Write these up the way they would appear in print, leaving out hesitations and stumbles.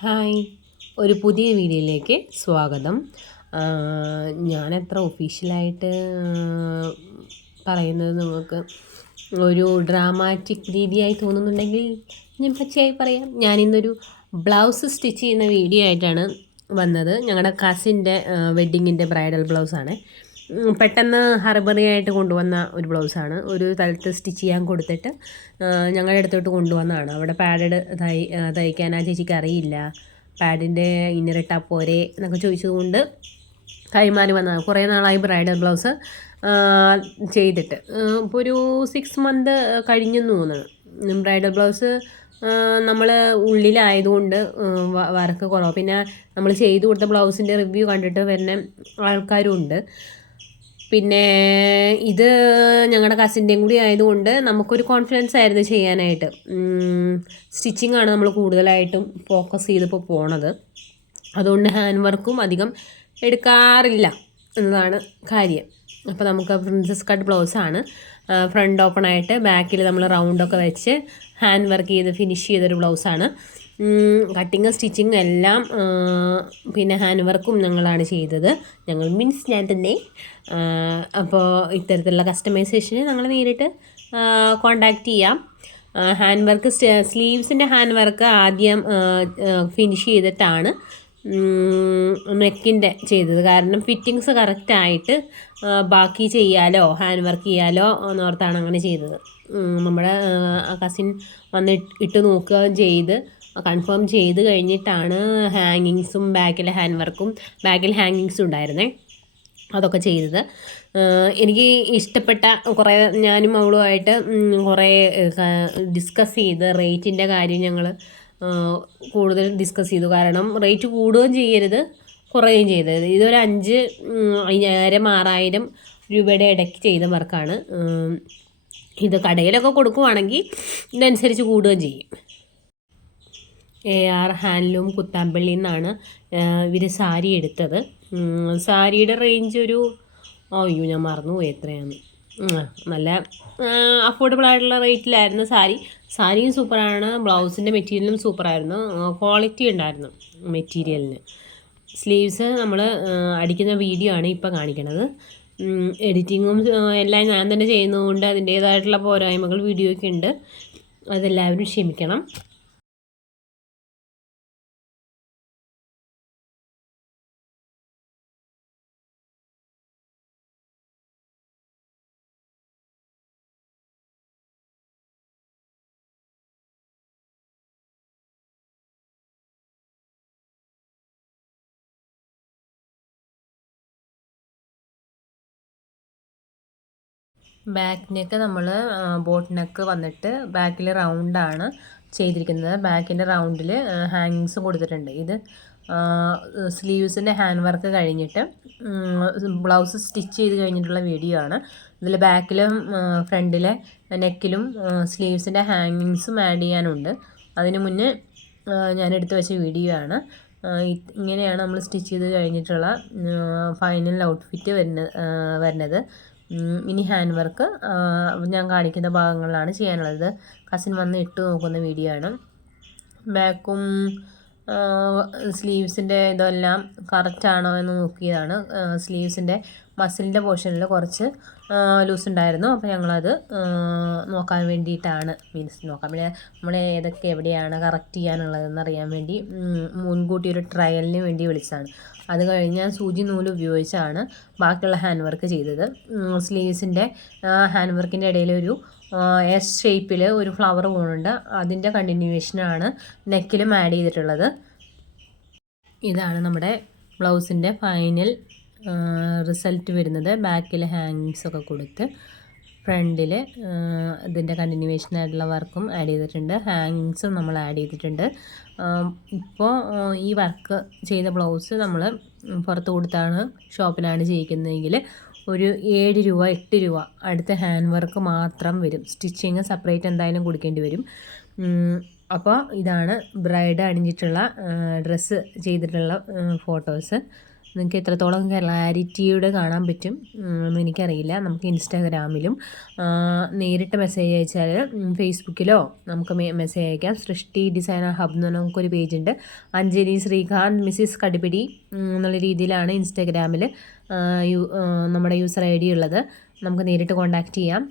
Hi, ഒരു പുതിയ വീഡിയോയിലേക്ക് സ്വാഗതം. ഞാനെത്ര ഒഫീഷ്യലായിട്ട് പറയുന്നത് നിങ്ങൾക്ക് ഒരു ഡ്രാമാറ്റിക് രീതിയായി തോന്നുന്നുണ്ടെങ്കിൽ ഞാൻ പച്ചയായി പറയാം. ഞാനിന്നൊരു ബ്ലൗസ് സ്റ്റിച്ച് ചെയ്യുന്ന വീഡിയോ ആയിട്ടാണ് വന്നത്. ഞങ്ങളുടെ കസിൻ്റെ വെഡ്ഡിങ്ങിൻ്റെ ബ്രൈഡൽ ബ്ലൗസാണ്. പെട്ടെന്ന് ഹർബറിയായിട്ട് കൊണ്ടുവന്ന ഒരു ബ്ലൗസാണ്. ഒരു സ്ഥലത്ത് സ്റ്റിച്ച് ചെയ്യാൻ കൊടുത്തിട്ട് ഞങ്ങളുടെ അടുത്തോട്ട് കൊണ്ടുവന്നതാണ്. അവിടെ പാഡഡ് തയ്ക്കാൻ ആ ചേച്ചിക്ക് അറിയില്ല. പാഡിൻ്റെ ഇന്നറിട്ടാൽ പോരെ എന്നൊക്കെ ചോദിച്ചതുകൊണ്ട് കൈമാറി വന്നതാണ്. കുറേ നാളായി ബ്രൈഡൽ ബ്ലൗസ് ചെയ്തിട്ട്. ഇപ്പോൾ ഒരു 6 മന്ത് കഴിഞ്ഞെന്ന് തോന്നുന്നു. ബ്രൈഡൽ ബ്ലൗസ് നമ്മൾ ഉള്ളിലായതുകൊണ്ട് വർക്ക് കുറവ്. പിന്നെ നമ്മൾ ചെയ്തു കൊടുത്ത ബ്ലൗസിൻ്റെ റിവ്യൂ കണ്ടിട്ട് വരുന്ന ആൾക്കാരും ഉണ്ട്. പിന്നെ ഇത് ഞങ്ങളുടെ കസിൻ്റെയും കൂടി ആയതുകൊണ്ട് നമുക്കൊരു കോൺഫിഡൻസ് ആയിരുന്നു ചെയ്യാനായിട്ട്. സ്റ്റിച്ചിങ് ആണ് നമ്മൾ കൂടുതലായിട്ടും ഫോക്കസ് ചെയ്തിപ്പോൾ പോണത്. അതുകൊണ്ട് ഹാൻഡ് വർക്കും അധികം എടുക്കാറില്ല എന്നതാണ് കാര്യം. അപ്പോൾ നമുക്ക് പ്രിൻസസ് കട്ട് ബ്ലൗസാണ്. ഫ്രണ്ട് ഓപ്പൺ ആയിട്ട് ബാക്കിൽ നമ്മൾ റൗണ്ടൊക്കെ വെച്ച് ഹാൻഡ് വർക്ക് ചെയ്ത് ഫിനിഷ് ചെയ്തൊരു ബ്ലൗസാണ്. കട്ടിങ് സ്റ്റിച്ചിങ് എല്ലാം പിന്നെ ഹാൻഡ് വർക്കും ഞങ്ങളാണ് ചെയ്തത്. ഞങ്ങൾ മീൻസ് ഞാൻ തന്നെ. അപ്പോൾ ഇത്തരത്തിലുള്ള കസ്റ്റമൈസേഷന് ഞങ്ങൾ നേരിട്ട് കോണ്ടാക്റ്റ് ചെയ്യാം. ഹാൻഡ് വർക്ക് സ്ലീവ്സിൻ്റെ ഹാൻഡ് വർക്ക് ആദ്യം ഫിനിഷ് ചെയ്തിട്ടാണ് നെക്കിൻ്റെ ചെയ്തത്. കാരണം ഫിറ്റിങ്സ് കറക്റ്റായിട്ട് ബാക്കി ചെയ്യാലോ ഹാൻഡ് വർക്ക് ചെയ്യാലോ എന്നോർത്താണ് അങ്ങനെ ചെയ്തത്. നമ്മുടെ കസിൻ വന്ന് ഇട്ട് നോക്കുകയും ചെയ്ത് കൺഫേം ചെയ്ത് കഴിഞ്ഞിട്ടാണ് ഹാങ്ങിങ്സും ബാക്കിലെ ഹാൻഡ് വർക്കും ബാക്കിൽ ഹാങ്ങിങ്സും ഉണ്ടായിരുന്നേ അതൊക്കെ ചെയ്തത്. എനിക്ക് ഇഷ്ടപ്പെട്ട കുറേ ഞാനും അവളുമായിട്ട് കുറേ ഡിസ്കസ് ചെയ്ത് റേറ്റിൻ്റെ കാര്യം ഞങ്ങൾ കൂടുതൽ ഡിസ്കസ് ചെയ്തു. കാരണം റേറ്റ് കൂടുകയും ചെയ്യരുത് കുറയുകയും ചെയ്തത്. ഇതൊരു 5,000 6,000 രൂപയുടെ ഇടയ്ക്ക് ചെയ്ത വർക്കാണ്. ഇത് കടയിലൊക്കെ കൊടുക്കുവാണെങ്കിൽ ഇതനുസരിച്ച് കൂടുകയും ചെയ്യും. AR ഹാൻഡ്ലൂം കുത്താമ്പള്ളിയിൽ നിന്നാണ് ഇവർ സാരി എടുത്തത്. സാരിയുടെ റേഞ്ച് അയ്യോ ഞാൻ മറന്നുപോയി എത്രയാണ്. നല്ല അഫോർഡബിൾ ആയിട്ടുള്ള റേറ്റിലായിരുന്നു സാരിയും സൂപ്പറാണ്. ബ്ലൗസിൻ്റെ മെറ്റീരിയലും സൂപ്പറായിരുന്നു. ക്വാളിറ്റി ഉണ്ടായിരുന്നു മെറ്റീരിയലിന്. സ്ലീവ്സ് നമ്മൾ അടിക്കുന്ന വീഡിയോ ആണ് ഇപ്പോൾ കാണിക്കണത്. എഡിറ്റിങ്ങും എല്ലാം ഞാൻ തന്നെ ചെയ്യുന്നതുകൊണ്ട് അതിൻ്റേതായിട്ടുള്ള പോരായ്മകൾ വീഡിയോയ്ക്ക് ഉണ്ട്. അതെല്ലാവരും ക്ഷമിക്കണം. ബാക്ക് നെക്ക് നമ്മൾ ബോട്ട് നെക്ക് വന്നിട്ട് ബാക്കിൽ റൗണ്ടാണ് ചെയ്തിരിക്കുന്നത്. ബാക്കിൻ്റെ റൗണ്ടിൽ ഹാങ്ങിങ്സും കൊടുത്തിട്ടുണ്ട്. ഇത് സ്ലീവ്സിൻ്റെ ഹാൻഡ് വർക്ക് കഴിഞ്ഞിട്ട് ബ്ലൗസ് സ്റ്റിച്ച് ചെയ്ത് കഴിഞ്ഞിട്ടുള്ള വീഡിയോ ആണ്. ഇതിൽ ബാക്കിലും ഫ്രണ്ടിലെ നെക്കിലും സ്ലീവ്സിൻ്റെ ഹാങ്ങിങ്സും ആഡ് ചെയ്യാനുണ്ട്. അതിന് മുന്നേ ഞാൻ എടുത്തു വെച്ച വീഡിയോ ആണ്. ഇങ്ങനെയാണ് നമ്മൾ സ്റ്റിച്ച് ചെയ്ത് കഴിഞ്ഞിട്ടുള്ള ഫൈനൽ ഔട്ട്ഫിറ്റ് വരുന്നത്. ഇനി ഹാൻഡ് വർക്ക് ഞാൻ കാണിക്കുന്ന ഭാഗങ്ങളിലാണ് ചെയ്യാനുള്ളത്. കസിൻ വന്ന് ഇട്ട് നോക്കുന്ന വീഡിയോ ആണ്. ബാക്കും സ്ലീവ്സിൻ്റെ ഇതെല്ലാം കറക്റ്റാണോ എന്ന് നോക്കിയതാണ്. സ്ലീവ്സിൻ്റെ മസിലിൻ്റെ പോർഷനിൽ കുറച്ച് ലൂസ് ഉണ്ടായിരുന്നു. അപ്പോൾ ഞങ്ങളത് നോക്കാൻ വേണ്ടിയിട്ടാണ് നോക്കാൻ വേണ്ടി നമ്മൾ ഏതൊക്കെ എവിടെയാണ് കറക്റ്റ് ചെയ്യാനുള്ളതെന്ന് അറിയാൻ വേണ്ടി മുൻകൂട്ടി ഒരു ട്രയലിന് വേണ്ടി വിളിച്ചതാണ്. അത് കഴിഞ്ഞ് സൂചി നൂല് ഉപയോഗിച്ചാണ് ബാക്കിയുള്ള ഹാൻഡ് വർക്ക് ചെയ്തത്. സ്ലീവ്സിൻ്റെ ഹാൻഡ് വർക്കിൻ്റെ ഇടയിൽ ഒരു എസ് ഷേപ്പിൽ ഒരു ഫ്ലവർ പോകുന്നുണ്ട്. അതിൻ്റെ കണ്ടിന്യൂവേഷനാണ് നെക്കിലും ആഡ് ചെയ്തിട്ടുള്ളത്. ഇതാണ് നമ്മുടെ ബ്ലൗസിൻ്റെ ഫൈനൽ റിസൾട്ട് വരുന്നത്. ബാക്കിൽ ഹാങ്ങിങ്സൊക്കെ കൊടുത്ത് ഫ്രണ്ടിൽ ഇതിൻ്റെ കണ്ടിന്യൂവേഷനായിട്ടുള്ള വർക്കും ആഡ് ചെയ്തിട്ടുണ്ട്. ഹാങ്ങിങ്സും നമ്മൾ ആഡ് ചെയ്തിട്ടുണ്ട്. ഇപ്പോൾ ഈ വർക്ക് ചെയ്ത ബ്ലൗസ് നമ്മൾ പുറത്ത് കൊടുത്താണ് ഷോപ്പിലാണ് ചെയ്യിക്കുന്നതെങ്കിൽ ഒരു 7 രൂപ 8 രൂപ അടുത്ത ഹാൻഡ് വർക്ക് മാത്രം വരും. സ്റ്റിച്ചിങ് സെപ്പറേറ്റ് എന്തായാലും കൊടുക്കേണ്ടി വരും. അപ്പോൾ ഇതാണ് ബ്രൈഡ് അണിഞ്ഞിട്ടുള്ള ഡ്രസ്സ് ചെയ്തിട്ടുള്ള ഫോട്ടോസ്. നിങ്ങൾക്ക് എത്രത്തോളം ക്ലാരിറ്റിയോടെ കാണാൻ പറ്റും എന്ന് എനിക്കറിയില്ല. നമുക്ക് ഇൻസ്റ്റാഗ്രാമിലും നേരിട്ട് മെസ്സേജ് അയച്ചാൽ ഫേസ്ബുക്കിലോ നമുക്ക് മെസ്സേജ് അയക്കാം. സൃഷ്ടി ഡിസൈനർ ഹബ് എന്ന് പറഞ്ഞാൽ നമുക്കൊരു പേജുണ്ട്. അഞ്ജലി ശ്രീകാന്ത് മിസ്സിസ് കടിപിടി എന്നുള്ള രീതിയിലാണ് ഇൻസ്റ്റാഗ്രാമിൽ നമ്മുടെ യൂസർ ഐ ഡി ഉള്ളത്. നമുക്ക് നേരിട്ട് കോൺടാക്റ്റ് ചെയ്യാം.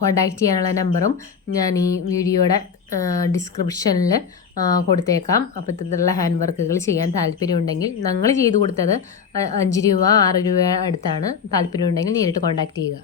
കോൺടാക്റ്റ് ചെയ്യാനുള്ള നമ്പറും ഞാൻ ഈ വീഡിയോയുടെ ഡിസ്ക്രിപ്ഷനിൽ കൊടുത്തേക്കാം. അപ്പോൾ ഇത്തരത്തിലുള്ള ഹാൻഡ് വർക്കുകൾ ചെയ്യാൻ താല്പര്യമുണ്ടെങ്കിൽ, ഞങ്ങൾ ചെയ്തു കൊടുത്തത് 5 രൂപ 6 രൂപ അടുത്താണ്. താല്പര്യമുണ്ടെങ്കിൽ നേരിട്ട് കോൺടാക്റ്റ് ചെയ്യുക.